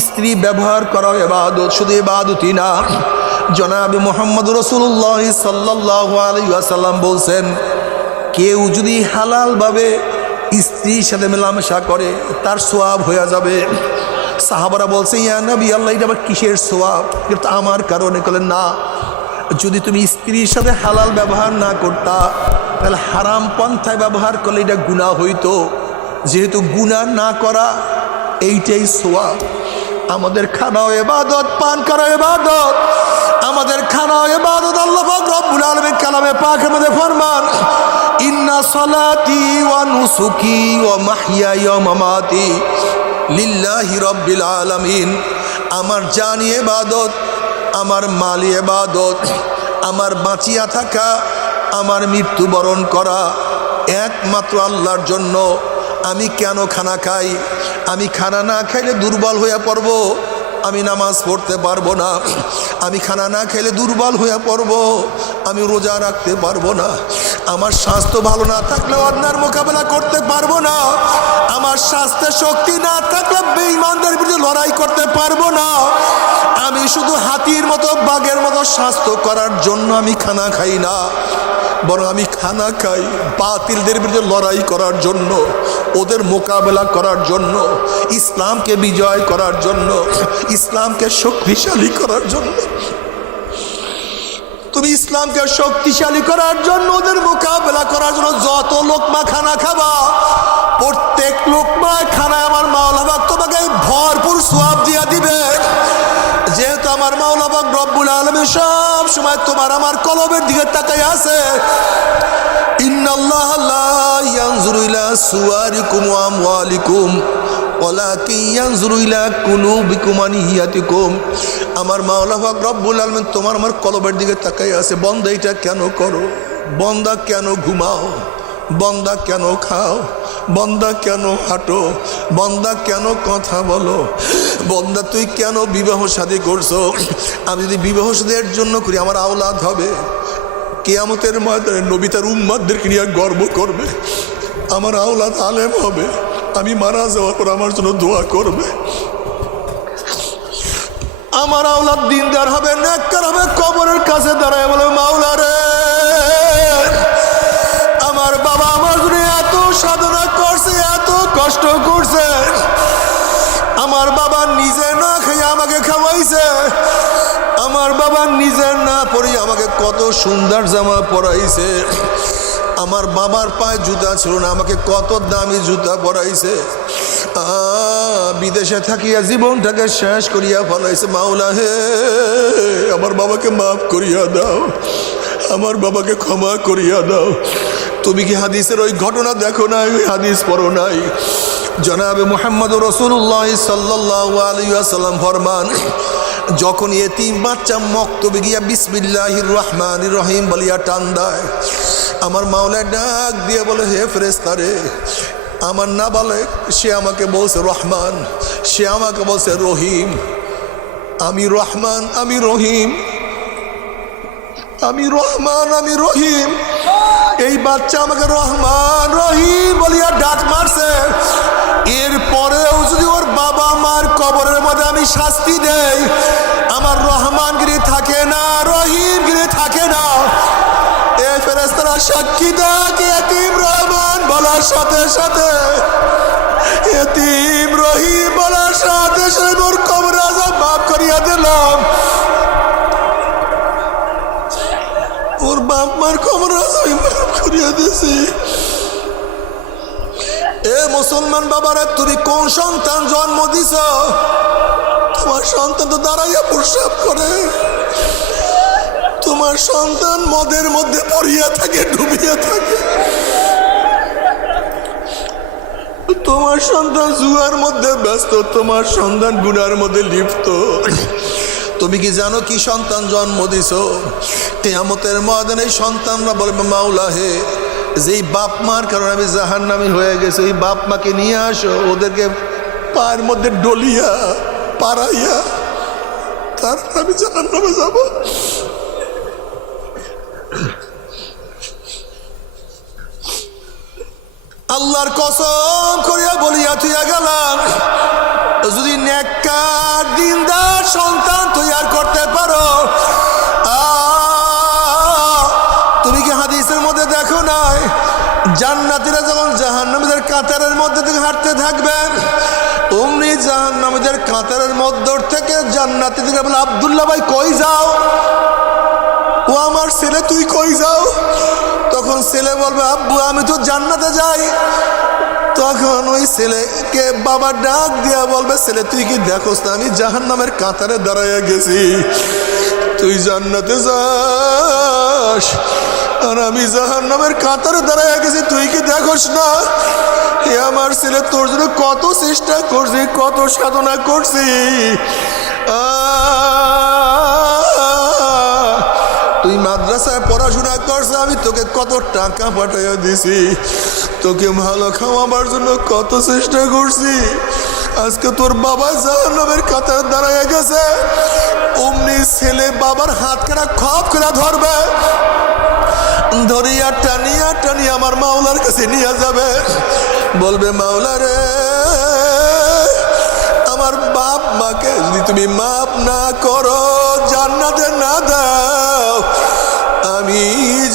স্ত্রী ব্যবহার করাও ইবাদত। শুধু ইবাদতই না, জনাবে মুহাম্মদ রাসূলুল্লাহ সাল্লাল্লাহু আলাইহি ওয়াসাল্লাম বলছেন, কেউ যদি হালালভাবে স্ত্রীর সাথে মেলামেশা করে তার সওয়াব হয়ে যাবে। সাহাবারা বলছে, ইয়া নবী আল্লাহ, এটা আবার কিসের সওয়াব? কিন্তু আমার কারণে বলেন না, যদি তুমি স্ত্রীর সাথে হালাল ব্যবহার না করতা তাহলে হারাম পন্থায় ব্যবহার করলে এটা গুনাহ হইতো। যেহেতু গুনাহ না করা এইটাই সওয়াব। আমাদের খানাও ইবাদত, পান করা ইবাদত, আমাদের খানাও ইবাদত। আল্লাহ পাক রব্বুল আলামিন কালামে পাকের মধ্যে ফরমান, ইন্না সালাতি ওয়া নুসুকি ওয়া মাহইয়ায়া ওয়া মামাতি লিল্লাহি রাব্বিল আলামিন। আমার জানি ইবাদত, আমার মালি ইবাদত, আমার বাঁচিয়া থাকা, আমার মৃত্যুবরণ করা একমাত্র আল্লাহর জন্য। আমি কেন খানা খাই? আমি খানা না খাইলে দুর্বল হয়ে পড়ব, আমি নামাজ পড়তে পারবো না। আমি খানা না খেলে দুর্বল হয়ে পড়ব, আমি রোজা রাখতে পারবো না। আমার স্বাস্থ্য ভালো না থাকলে অন্যার মোকাবেলা করতে পারবো না। আমার স্বাস্থ্যে শক্তি না থাকলে বেঈমানদের বিরুদ্ধে লড়াই করতে পারবো না। আমি শুধু হাতির মতো, বাঘের মতো স্বাস্থ্য করার জন্য আমি খানা খাই না, বরং আমি খানা খাই বাতিলদের বিরুদ্ধে লড়াই করার জন্য, ওদের মোকাবেলা করার জন্য, ইসলামকে বিজয় করার জন্য, ইসলামকে শক্তিশালী করার জন্য। তুমি ইসলামকে শক্তিশালী করার জন্য, ওদের মোকাবেলা করার জন্য যত লোকমা খানা খাবা, প্রত্যেক লোকমায় খানায় আমার মাওলা পাক তোমাকে ভরপুর সওয়াব দিয়া দিবে। যেহেতু আমার মাওলা পাক রব্বুল আলামিন সব সময় তোমার আমার কলবের দিকে তাকায় আছে। ইন্নাল্লাহা লা ইয়ানজুরু ইলা সুওয়ারিকুম ওয়া আমওয়ালিকুম ওয়ালাকিন ইয়ানজুরু ইলা কুলুবিকুম ওয়া নিয়াতিকুম। আমার মাওলা পাক রব্বুল আলামিন তোমার আমার কলবের দিকে তাকায় আছে। বান্দা এটা কেন করো? বান্দা কেন ঘুমাও? বান্দা কেন খাও? বান্দা কেন হাঁটো? বান্দা কেন কথা বলো? বান্দা তুই কেন বিবাহ শাদী করছো? আমি যদি বিবাহ শাদীর জন্য করি আমার আওলাদ হবে, কিয়ামতের ময়দানে নবী তার উম্মতদেরকে নিয়ে গর্ব করবে, আমার আওলাদ আলেম হবে, আমি মারা যাওয়ার পর আমার জন্য দোয়া করবে, আমার আওলাদ দিনদার হবে, নেককার হবে, কবরের কাছে দাঁড়ায় বলে, মাওলা রে, আমার বাবা আমার জন্য এত সাধনা করছে, এত কষ্ট করছে, আমার বাবা নিজে না খেয়ে আমাকে খাওয়াইছে, আমার বাবা নিজে না পরে আমাকে কত সুন্দর জামা পরাইছে, আমার বাবার পায়ে জুতা ছিল না, আমাকে কত দামি জুতা পরাইছে, বিদেশে থাকিয়া জীবনটাকে শেষ করিয়া ফলাইছে। মাওলা হে, আমার বাবাকে মাফ করিয়া দাও, আমার বাবাকে ক্ষমা করিয়া দাও। তুমি কি হাদিসের ওই ঘটনা দেখো নাই? ওই হাদিস পড়ো নাই? জনাবে মুহাম্মদ রাসূলুল্লাহ সাল্লাল্লাহু আলাইহি ওয়াসাল্লাম ফরমান, যখন এতিম বাচ্চা মক্তবে গিয়া বিসমিল্লাহির রহমানির রহিম বলিয়া টান দেয়, আমার মাওলা ডাক দিয়ে বলে, হে ফেরেশতারে, আমার না বলে সে আমাকে বলছে রহমান, সে আমাকে বলছে রহিম, আমি রহমান, আমি রহিম, আমি রহমান, আমি রহিম। এই বাচ্চা আমাকে রহমান রহিম বলিয়া ডাক মারছে। এরপরেও যদি ওর বাবা মার কবরের মধ্যে আমি শাস্তি দেই, আমার রহমানগিরি থাকে না, রহিমগিরি থাকে না। এ ফেরেশতারা সাক্ষী দেয়, এতিম রহমান বলার সাথে সাথে, এতিম রহিম বলার সাথে সাথে ওর কবরে আযাব মাফ করিয়া দিলাম, ওর বাপ মার কবরে আযাব মাফ করিয়া দিয়েছি। এ মুসলমান বাবারা, তুমি কোন সন্তান জন্ম দিছ? তোমার সন্তান তো দাঁড়াইয়া প্রস্রাব করে, তোমার সন্তান মদের মধ্যে পড়িয়া থাকে, ডুবিয়া থাকে, তোমার সন্তান জুয়ার মধ্যে ব্যস্ত, তোমার সন্তান গুনার মধ্যে লিপ্ত। তুমি কি জানো কি সন্তান জন্ম দিছ? কিয়ামতের ময়দানে সন্তানরা বলবে, মাওলা হে, যেই বাপ মার কারণে আমি জাহান্নামী হয়ে গেছি, ওই বাপ মাকে নিয়ে আসো, ওদেরকে পায়ের মধ্যে ডলিয়া পাড়াইয়া তারপর আমি জাহান্নামে যাব। আল্লাহর কসম করিয়া বলিয়া তুইয়া গেলাম, যদি নেককার দিনদার সন্তান তৈয়ার করতে পারো, তুমি কি হাদিসের মধ্যে দেখো নাই জান্নাতীরা যখন জাহান্নামীদের কাতারের মধ্যে থেকে হাঁটতে থাকবে, অমনি জাহান্নামীদের কাতারের মধ্য থেকে জান্নাতীরা বলে, আব্দুল্লাহ ভাই কই যাও? ও আমার ছেলে, তুই কই যাও? তখন ছেলে বলবে, আব্বু আমি তো জান্নাতে যাই। তখন ওই ছেলেকে বাবা ডাক দিয়া বলবে, ছেলে তুই কি দেখোস না আমি জাহান্নামের কাতারে দাঁড়াইয়া গেছি, তুই জান্নাতে যাস আর আমি জাহান্নামের কাতারে দাঁড়াইয়া গেছি, তুই কি দেখোস না? হে আমার ছেলে, তোর জন্য কত চেষ্টা করছি, কত সাধনা করছি, তুই মাদ্রাসায় পড়াশোনা করছ, আমি তোকে কত টাকা পাঠাইয়া দিছি, তোকে ভালো খাওয়াবার জন্য কত চেষ্টা করছি, আজকে তোর বাবা জাহান্নামের কাতারে দাঁড়াইয়া গেছে। অমনি ছেলে বাবার হাত কাটা খপ করে ধরবে, ধরিয়া টানিয়া টানিয়া আমার মাওলার কাছে নিয়ে যাবে, বলবে, মাওলা রে, আমার বাপ মাকে যদি তুমি মাফ না করো, জান্নাতে না দাও, আমি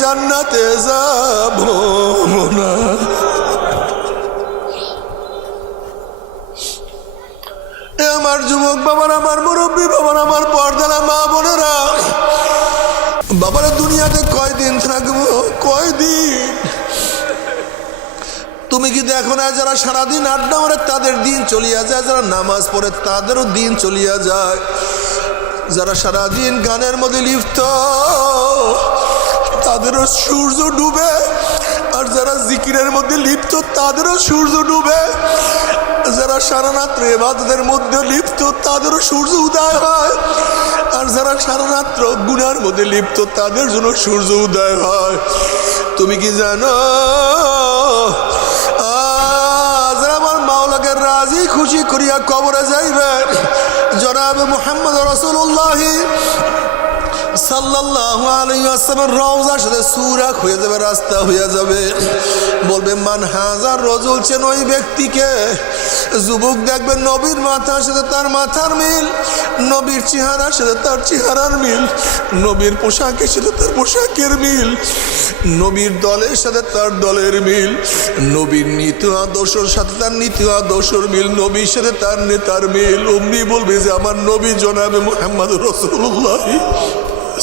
জান্নাতে যাব না। আমার যুবক বাবার, আমার মুরব্বী বাবার, আমার পর্দারা মা বোনেরা, বাবারা দুনিয়াতে কয়দিন থাকবো, কয়দিন? তুমি কি দেখো না যারা সারাদিন আড্ডা মারে তাদের দিন চলিয়া যায়, যারা নামাজ পড়ে তাদেরও দিন চলিয়া যায়, যারা সারাদিন গানের মধ্যে লিপ্ত তাদেরও সূর্য ডুবে, আর যারা জিকিরের মধ্যে লিপ্ত তাদেরও সূর্য ডুবে, যারা সারা রাত্রে ইবাদতের মধ্যে লিপ্ত তাদেরও সূর্য উদয় হয়, আর যারা সারা রাত্র গুনার মধ্যে লিপ্ত তাদের জন্য সূর্য উদয় হয়। তুমি কি জানো যারা আমার মাওলাকে রাজি খুশি করিয়া কবরে যাইবে, জনাবে মুহাম্মদ রাসূলুল্লাহ সাল্লাল্লাহু আলাইহি ওয়াসাল্লামের রওজার সাথে সুরাক হয়ে যাবে, রাস্তা হয়ে যাবে, বলবে মান হাজার রজুল, চেন ওই ব্যক্তিকে। যুবক দেখবে নবীর মাথার সাথে তার মাথার মিল, নবীর চেহারার সাথে তার চেহারার মিল, নবীর পোশাকের সাথে তার পোশাকের মিল, নবীর দলের সাথে তার দলের মিল, নবীর নীতি আদর্শের সাথে তার নীতি আদর্শের মিল, নবীর সাথে তার নেতার মিল। অমনি বলবে যে আমার নবী জনাবে মুহাম্মদ রাসূলুল্লাহ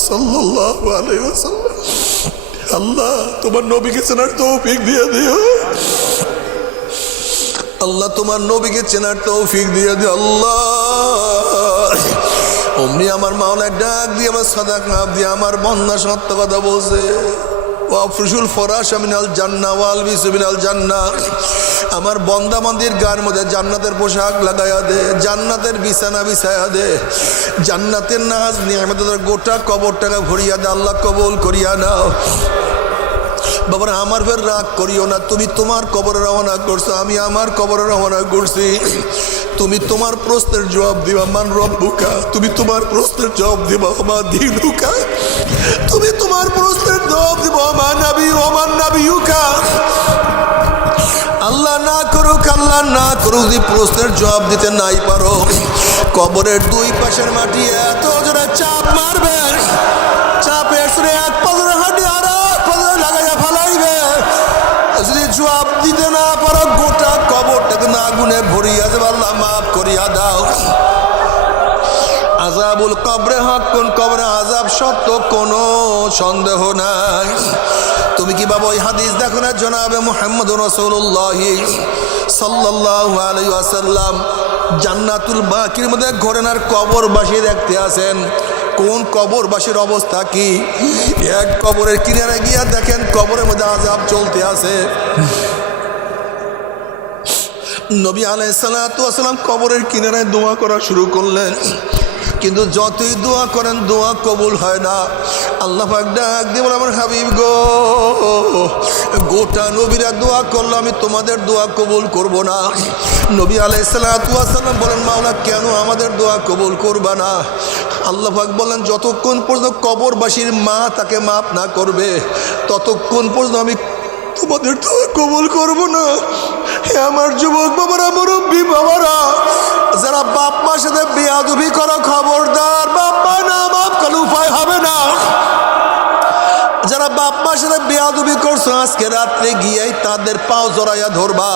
সাল্লাল্লাহু আলাইহি ওয়াসাল্লাম, আল্লাহ তোমার নবীকে চেনার তৌফিক দিয়ে দিও, আল্লাহ তোমার নবীকে চেনার তৌফিক দিয়ে দিও আল্লাহ। অমনি আমার মাওলা ডাক দিয়ে আমার সাদাকা দিয়ে আমার বন্ধা সত্য কথা বলছে, ওয়াফরুশুল ফরাশা মিনাল জান্নাহ ওয়াল বিসু মিনাল জান্নাহ, আমার বন্দা বান্দির গায়ের মধ্যে জান্নাতের পোশাক লাগাইয়া দে, জান্নাতের বিছানা বিছাইয়া দে, জান্নাতের নাজ নিয়ামতের গোটা কবরটাকে ভরিয়া দে, আল্লাহ কবুল করিয়া নাও। বাবার আমার ফের রাগ করিও না, তুমি তোমার কবরে রওনা করছো, আমি আমার কবরে রওনা করছি, তুমি তোমার প্রশ্নের জবাব দিবা, মান রব্বুকা, তুমি তোমার প্রশ্নের জবাব দিবা, মা দীনুকা, তুমি তোমার প্রশ্নের জবাব দিবা, মা নবী ও মান নবিয়ুকা। আল্লাহ না করুক, আল্লাহ না করুক, যদি প্রশ্নের জবাব দিতে নাই পারো, কবরের দুই পাশের মাটি এত জোরে চাপ মারবে, চাপে সুরে এক পাজরে হাঁটি আর এক পাজরে লাগাইয়া ফালাইবে, যদি জবাব দিতে না পারো গোটা কবরটাকে না গুনে ভরিয়া যাবে, আল্লাহ মাফ করিয়া দাও। আযাবুল কবরে হক, কোন কবরে আযাব সত্য, কোনো সন্দেহ নাই। তুমি কি বাবা ওই হাদিস দেখো না, জনাবে মুহাম্মদ রাসূলুল্লাহ সাল্লাল্লাহু আলাইহি ওয়াসাল্লাম জান্নাতুল বাকির মধ্যে ঘোরেন আর কবরবাসী দেখতে আছেন, কোন কবরবাসীর অবস্থা কি? এক কবরের কিনারে গিয়া দেখেন কবরের মধ্যে আযাব চলতে আছে। নবী আলাইহিস সালাতু ওয়াস সালাম কবরের কিনারে দোয়া করা শুরু করলেন, কিন্তু যতই দোয়া করেন দোয়া কবুল হয় না। আল্লাহ পাক ডাক দিয়ে বলে আমার হাবিব গো, গোটা নবীরা দোয়া করলো, আমি তোমাদের দোয়া কবুল করব না। নবী আলাইহিস সালাতু ওয়াস সালাম বলেন মাওলা কেন আমাদের দোয়া কবুল করবা না? আল্লাহ পাক বলেন যতক্ষণ পর্যন্ত কবরবাসীর মা তাকে মাফ না করবে ততক্ষণ পর্যন্ত আমি তোমাদের দোয়া কবুল করব না। হে আমার যুবক বাবারা, মুরব্বী বাবারা, যারা বাপ মার সাথে বেয়াদবি করো খবরদার, বাপ মা না মাফ করলে উপায় হবে না। যারা বাপ মার সাথে বেয়াদবি করছো আজকে রাত্রে গিয়েই তাদের পাও জড়াইয়া ধরবা,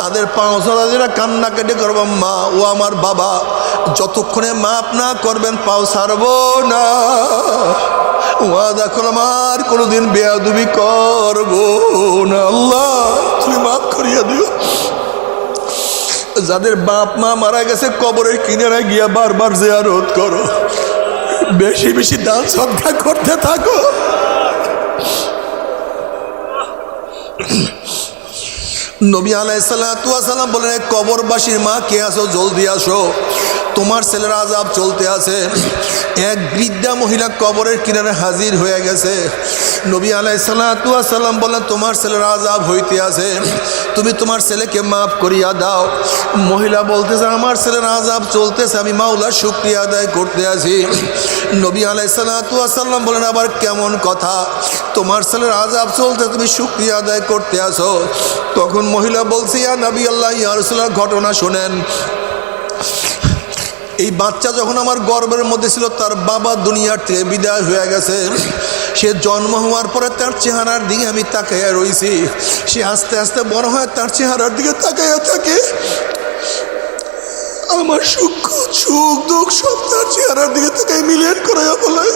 তাদের পাও জড়া যারা কান্নাকাটি করবা, মা ও আমার বাবা যতক্ষণে মাফ না করবেন পাও ছাড়বো না। ওয়াদা করলাম আর কোনোদিন বেয়াদবি করবো না। আল্লাহ তুমি মাফ করিয়া দিও। যাদের বাপ মা মারা গেছে কবরের কিনারে গিয়া বারবার জিয়ারত করো, বেশি বেশি দান সদকা করতে থাকো। নবী আলাইহিস সালাতু ওয়াস সালাম বলেন কবরবাসীর মা কে আসো জলদি আসো, তোমার ছেলের আযাব চলতে আছে। এক বৃদ্ধা মহিলা কবরের কিনারে হাজির হয়ে গেছে। নবী আলাইহিস সালাতু ওয়াস সালাম বলেন তোমার ছেলের আযাব হইতে আছে, তুমি তোমার ছেলেকে মাফ করিয়া দাও। মহিলা বলতেছে আমার ছেলের আযাব চলতেছে, আমি মাওলার শুকরিয়া আদায় করতে আছি। নবী আলাইহিস সালাতু ওয়াস সালাম বলেন আবার কেমন কথা, তোমার ছেলের আযাব চলতে তুমি শুকরিয়া আদায় করতে আসো? তখন মহিলা বলছে ইয়া নবী আল্লাহ ইয়া রাসূলুল্লাহ ঘটনা শোনেন। এই বাচ্চা যখন আমার গর্ভের মধ্যে ছিল তার বাবা দুনিয়ার থেকে বিদায় হয়ে গেছে। সে জন্ম হওয়ার পরে তার চেহারার দিকে আমি তাকাইয়া রয়েছি। সে আস্তে আস্তে বড় হয় তার চেহারার দিকে তাকাইয়া থাকে। আমার সুখ সুখ দুঃখ সব তার চেহারার দিকে তাকাই মিলিয়ন করাইয়া বলে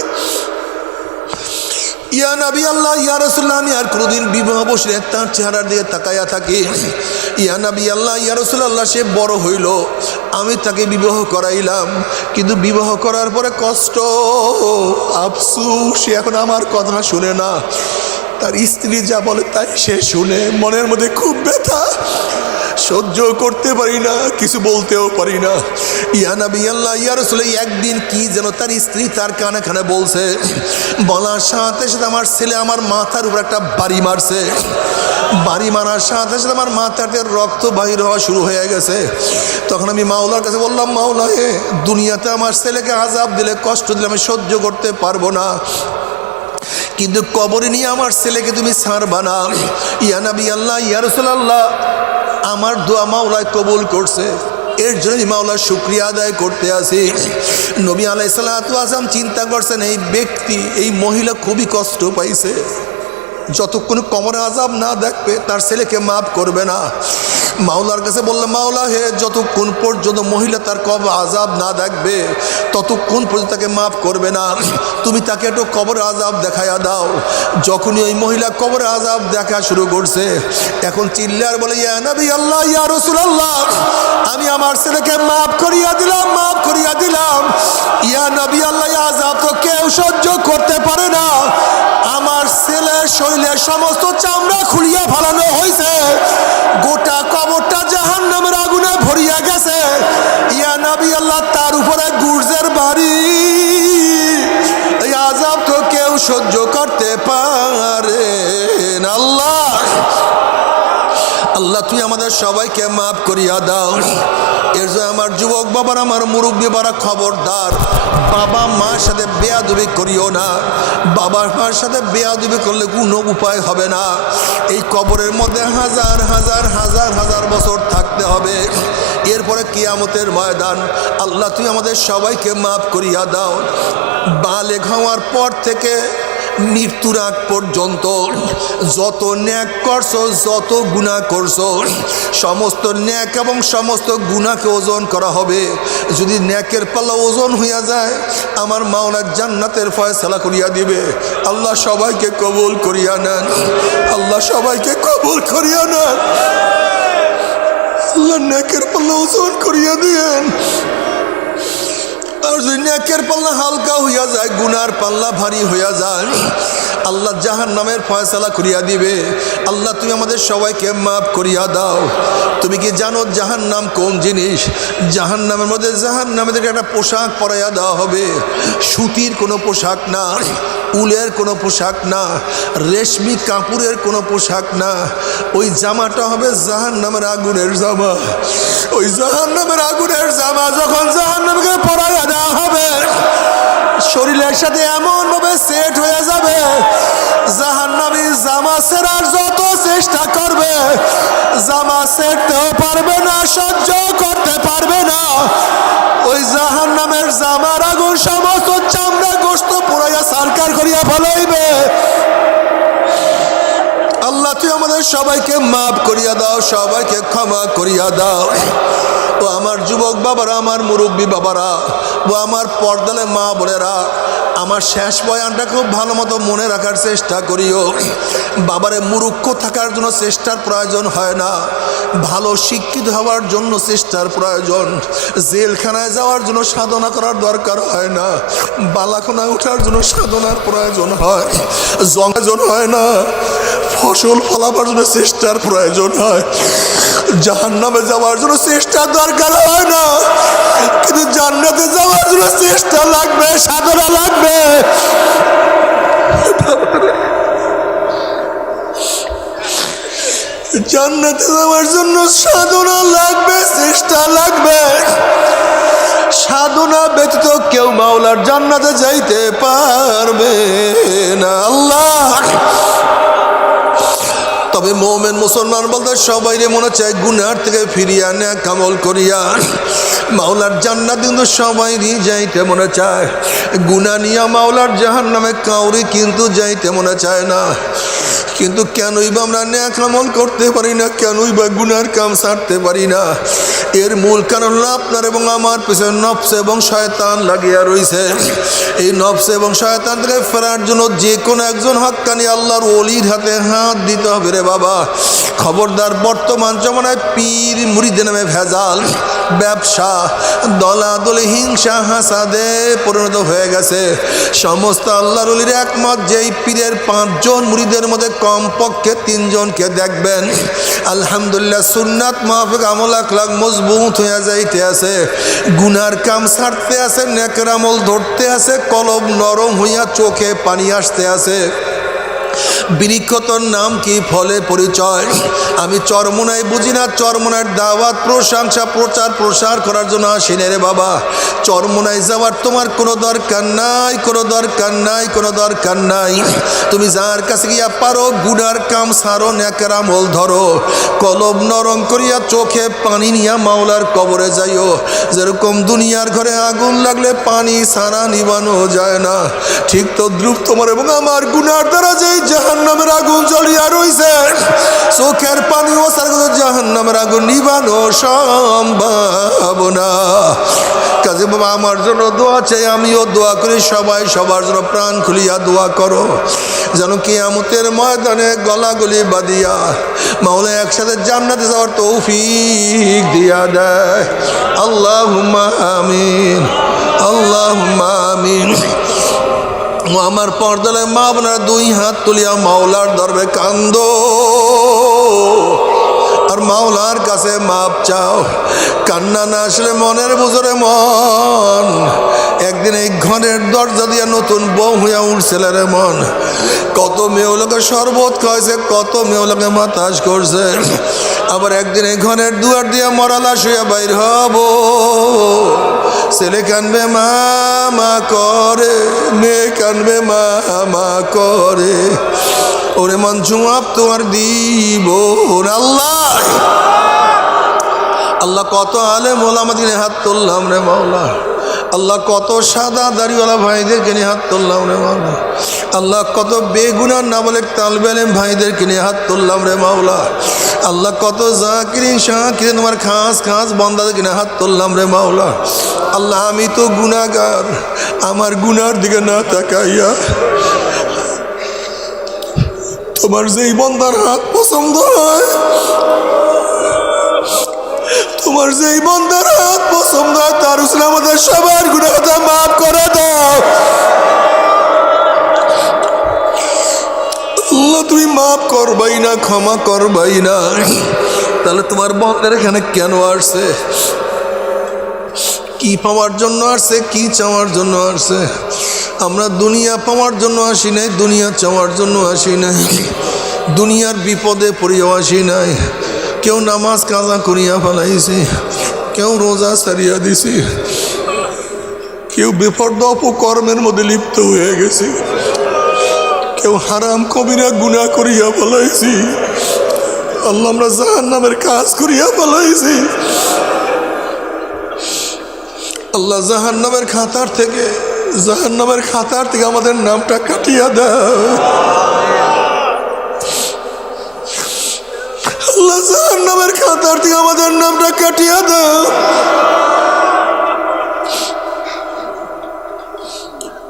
ইয়া নবী আল্লাহ ইয়া রাসূলুল্লাহ আমি আর কোনোদিন বিবাহ বসে তার চেহারার দিকে তাকাইয়া থাকি। ইয়া নবী আল্লাহ ইয়া রাসূলুল্লাহ সে বড় হইল, আমি তাকে বিবাহ করাইলাম, কিন্তু বিবাহ করার পরে কষ্ট আফসোস সে এখন আমার কথা শুনে না, তার স্ত্রী যা বলে তাই সে শুনে। মনের মধ্যে খুব ব্যথা, সহ্য করতে পারি না, কিছু বলতেও পারি না। ইয়া নবী আল্লাহ ইয়া রাসূলুল্লাহ একদিন কি যেন তার স্ত্রী তার কানে কানে বলছে, বলার সাথে সাথে আমার ছেলে আমার মাথার উপর একটা বাড়ি মারছে। বাড়ি মারার সাথে সাথে আমার মাথাতে রক্ত বাহির হওয়া শুরু হয়ে গেছে। তখন আমি মাওলার কাছে বললাম মাওলা হে দুনিয়াতে আমার ছেলেকে আযাব দিলে কষ্ট দিলে আমি সহ্য করতে পারবো না, কিন্তু কবরে নিয়ে আমার ছেলেকে তুমি ছাড়বা না। ইয়া নবী আল্লাহ ইয়া রাসূলুল্লাহ আমার দোয়া মাওলা কবুল করছে, এর জন্য মাওলার শুকরিয়া আদায় করতে আসি। নবী আলাইহিস সালাতু ওয়াস সালাম চিন্তা করছেন এই ব্যক্তি এই মহিলা খুবই কষ্ট পাইছে, যতক্ষণ কবরে আযাব না দেখবে তার ছেলেকে মাফ করবে না। মাওলার কাছে বললাম মাওলা হে যতক্ষণ পর্যন্ত মহিলা তার কবর আযাব না দেখবে ততক্ষণ পর্যন্ত তাকে মাফ করবে না, তুমি তাকে একটু কবরে আযাব দেখাইয়া দাও। যখনই ওই মহিলা কবরে আযাব দেখা শুরু করছে এখন চিল্লার বলে ইয়া নবী আল্লাহ ইয়া রাসূলুল্লাহ আমি আমার ছেলেকে মাফ করিয়া দিলাম, মাফ করিয়া দিলাম। ইয়া নবী আল্লাহ আযাব তো কেউ সহ্য করতে পারে না, আমার ছেলের শরীরের সমস্ত চামড়া খুলিয়া ফালানো হয়েছে, গোটা কবরটা জাহান্নামের আগুনে ভরিয়া গেছে। ইয়া নবী আল্লাহ তার উপরে গুর্জের বাড়ি, এই আযাব তো কেউ সহ্য করতে পারে না। আল্লাহ আল্লাহ তুই আমাদের সবাইকে মাফ করিয়া দাও। এর জন্য আমার যুবক বাবার আমার মুরব্বী বারা খবরদার, বাবা মার সাথে বেয়াদবি করিও না। বাবা মার সাথে বেয়াদবি করলে কোনো উপায় হবে না। এই কবরের মধ্যে হাজার হাজার হাজার হাজার বছর থাকতে হবে, এরপরে কিয়ামতের ময়দান। আল্লাহ তুই আমাদের সবাইকে মাফ করিয়া দাও। বালেগ হওয়ার পর থেকে মৃত্যুর আগ পর্যন্ত যত ন্যাক করছো যত গুনাহ করছো সমস্ত ন্যাক এবং সমস্ত গুনাহকে ওজন করা হবে। যদি ন্যাকের পাল্লা ওজন হইয়া যায় আমার মাওলা জান্নাতের ফয়সালা করিয়া দিবে। আল্লাহ সবাইকে কবুল করিয়া নেন, আল্লাহ সবাইকে কবুল করিয়া নেন। আল্লাহ ন্যাকের পাল্লা ওজন করিয়া দিয়েন। আর যদি নেকের পাল্লা হালকা হইয়া যায় গুনার পাল্লা ভারী হইয়া যায় আল্লাহ জাহান্নামের ফয়সালা করিয়া দিবে। আল্লাহ তুমি আমাদের সবাইকে মাফ করিয়া দাও। তুমি কি জানো জাহান্নাম কোন জিনিস? জাহান্নামের মধ্যে জাহান্নামের একটা পোশাক পরাইয়া দেওয়া হবে, সুতির কোনো পোশাক না, উলের কোনো পোশাক না, রেশমি কাপড়ের কোনো পোশাক না, ওই জামাটা হবে জাহান্নামের আগুনের জামা। ওই জাহান্নামের আগুনের জামা যখন জাহান্নামকে পরাইয়া দেওয়া হবে, শরীরের সাথে এমন ভাবে সেট হয়ে যাবে, জাহান্নামী জামা ছেড়ার যত চেষ্টা করবে জামা ছেড়তেও পারবে না, সহ্য করতে পারবে না। ওই জাহান্নামের জামার আগুন সমস্ত চামড়া গোশত পুরাইয়া সারকার করিয়া ফেলাইবে। আল্লাহ তুই আমাদের সবাইকে মাফ করিয়া দাও, সবাইকে ক্ষমা করিয়া দাও। ও আমার যুবক বাবারা, আমার মুরব্বী বাবারা, ও আমার পর্দালে মা বোনেরা, আমার শেষ বয়ানটা খুব ভালো মতো মনে রাখার চেষ্টা করিও। বাবারে মুরুক্ষ থাকার জন্য চেষ্টার প্রয়োজন হয় না, ভালো শিক্ষিত হওয়ার জন্য চেষ্টার প্রয়োজন। জেলখানায় যাওয়ার জন্য সাধনা করার দরকার হয় না, বালাখানায় ওঠার জন্য সাধনার প্রয়োজন হয়। জঙ্গল হয় না, ফসল ফলাবার জন্য চেষ্টার প্রয়োজন হয়। জাহান্নামে যাওয়ার জন্য চেষ্টার দরকার হয় না, কিন্তু জান্নাতে যাওয়ার জন্য চেষ্টা লাগবে, সাধনা লাগবে। জান্নাতে যাওয়ার জন্য সাধনা লাগবে, চেষ্টা লাগবে। সাধনা ব্যতীত কেউ মাওলার জান্নাতে যাইতে পারবে না। আল্লাহ তবে মোমেন মুসলমান বলতে সবাই মনে চায় গুনার থেকে ফিরিয়া নেক আমল করিয়া মাওলার জান্নাত কিন্তু সবাইরই যাইতে মনে চায়। গুনাহ নিয়া মাওলার জাহান্নামে কাউরি কিন্তু যাইতে মনে চায় না। কিন্তু কেনই বা আমরা নেক আমল করতে পারি না, কেনই বা গুনার কাম ছাড়তে পারি না? এর মূল কারণ হলো আপনার এবং আমার পিছনে নফস এবং শয়তান লাগিয়া রয়েছে। এই নফস এবং শয়তান থেকে ফেরার জন্য যে কোনো একজন হক্কানি আল্লাহর ওলির হাতে হাত দিতে হবে রে বাবা। খবরদার, বর্তমান জমানায় পীর মুরিদের নামে ভেজাল, ব্যবসা, দলাদলি, হিংসা, হাসাদে পরিণত হয়ে গেছে। সমস্ত আল্লাহর ওলির একমত যেই পীরের 5 জন মুরিদের মধ্যে কমপক্ষে 3 জনকে দেখবেন আলহামদুলিল্লাহ সুন্নাত মাফিক আমল আখলাক মজবুত হয়ে যাইতে আছে, গুনার কাম ছাড়তে আছে, নেকের আমল ধরতে আছে, কলব নরম হইয়া চোখে পানি আসতে আছে। বৃক্ষতর নাম কি, ফলে পরিচয়। আমি চরমোনাই বুঝি না, চরমোনার দাওয়াত প্রশংসা প্রচার প্রসার করার জন্য আসিনি রে বাবা। চরমোনাই যাওয়ার তোমার কোনো দরকার নাই, কোনো দরকার নাই, কোনো দরকার নাই। তুমি যার কাছে গিয়া পারো গুনার কাম সারো, নেকের আমল ধরো, কলব নরম করিয়া চোখে পানি নিয়া মাওলার কবরে যাইও। যেরকম দুনিয়ার ঘরে আগুন লাগলে পানি ছাড়া নিবানো যায় না, ঠিক তদ্রুপ তোমার এবং আমার গুনার দ্বারা যেই জাহান্নামের আগুন জ্বলিয়া রইছে, চোখের পানি ও জাহান্নামের আগুন নিবানো সম্ভব না। কাজে বাবা আমার জন্য দোয়া চাই, আমিও দোয়া করি, সবাই সবার জন্য প্রাণ খুলিয়া দোয়া করো, যেন কিয়ামতের ময়দানে গলাগলি বাঁধিয়া মাওলা একসাথে জান্নাতে যাওয়ার তৌফিক দিয়া দেয়। আল্লাহুম্মা আমিন, আল্লাহুম্মা আমিন। আমার পর্দালে মা বোনেরা 2 হাত তুলিয়া মাওলার দরবারে কান্দো আর মাওলার কাছে মাপ চাও। কান্না না আসলে মনের বুঝরে মন একদিন এই ঘরের দরজা দিয়া নতুন বউ হইয়া উঠছিল রে মন। কত মেয়েগুলোকে শরবত খাওয়াইছে, কত মেয়েগুলোকে মাতাস করছে, আবার একদিন এই ঘরের দুয়ার দিয়া মরালাস হইয়া বাইর হব। ছেলে কানবে মা মা করে, মেয়ে কানবে মা মা করে, ওরে মন জবাব তোমার দিব। আল্লাহ আল্লাহ কত আলেম ওলামাদের নিয়ে হাত তুললাম রে মাওলা। আল্লাহ কত সাদা দাড়িওয়ালা ভাইদেরকে নিয়ে হাত তুললাম রে মাওলা। আল্লাহ কত বেগুনার না বলে তালবে আলেম ভাইদেরকে নিয়ে হাত তুললাম রে মাওলা। আল্লাহ কত জাকিরিন শাকিরিন তোমার খাস খাস বান্দাদেরকে নিয়ে হাত তুললাম রে মাওলা। আল্লাহ আমি তো গুনাহগার, আমার গুনার দিকে না তাকাইয়া তোমার যেই বান্দার হাত পছন্দ হয়, তোমার যেই বান্দার হাত পছন্দ হয় তার উসলে আমাদের সবার গুনাহটা মাফ করে দাও। আল্লাহ তুমি মাফ করবাই না, ক্ষমা করবাই না, তাহলে তোমার বান্দার এখানে কেন আসছে? কি পাওয়ার জন্য আসছে, কি চাওয়ার জন্য আসছে? আমরা দুনিয়া পাওয়ার জন্য আসি নাই, দুনিয়া চাওয়ার জন্য আসি নাই, দুনিয়ার বিপদে পড়িয়াও আসি নাই। কেউ নামাজ কাজা করিয়া ফেলাইছে, কেউ রোজা সারিয়া দিছে, কেউ বেপরদা অপকর্মের মধ্যে লিপ্ত হয়ে গেছে, কেউ হারাম কবিরা গুনাহ করিয়া ফেলাইছি। আল্লাহ আমরা জাহান্নামের কাজ করিয়া ফেলাইছি। আল্লাহ জাহান্নামের খাতার থেকে আমাদের নামটা কাটিয়া দাও। আল্লাহ জাহান্নামের খাতার থেকে আমাদের নামটা কাটিয়া দাও।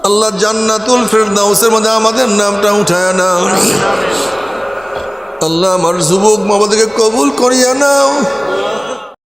আল্লাহ জান্নাতুল ফেরদাউসের মধ্যে আমাদের নামটা উঠায় নাও। আল্লাহ আমার যুবক বাবাদেরকে কবুল করিয়া নাও।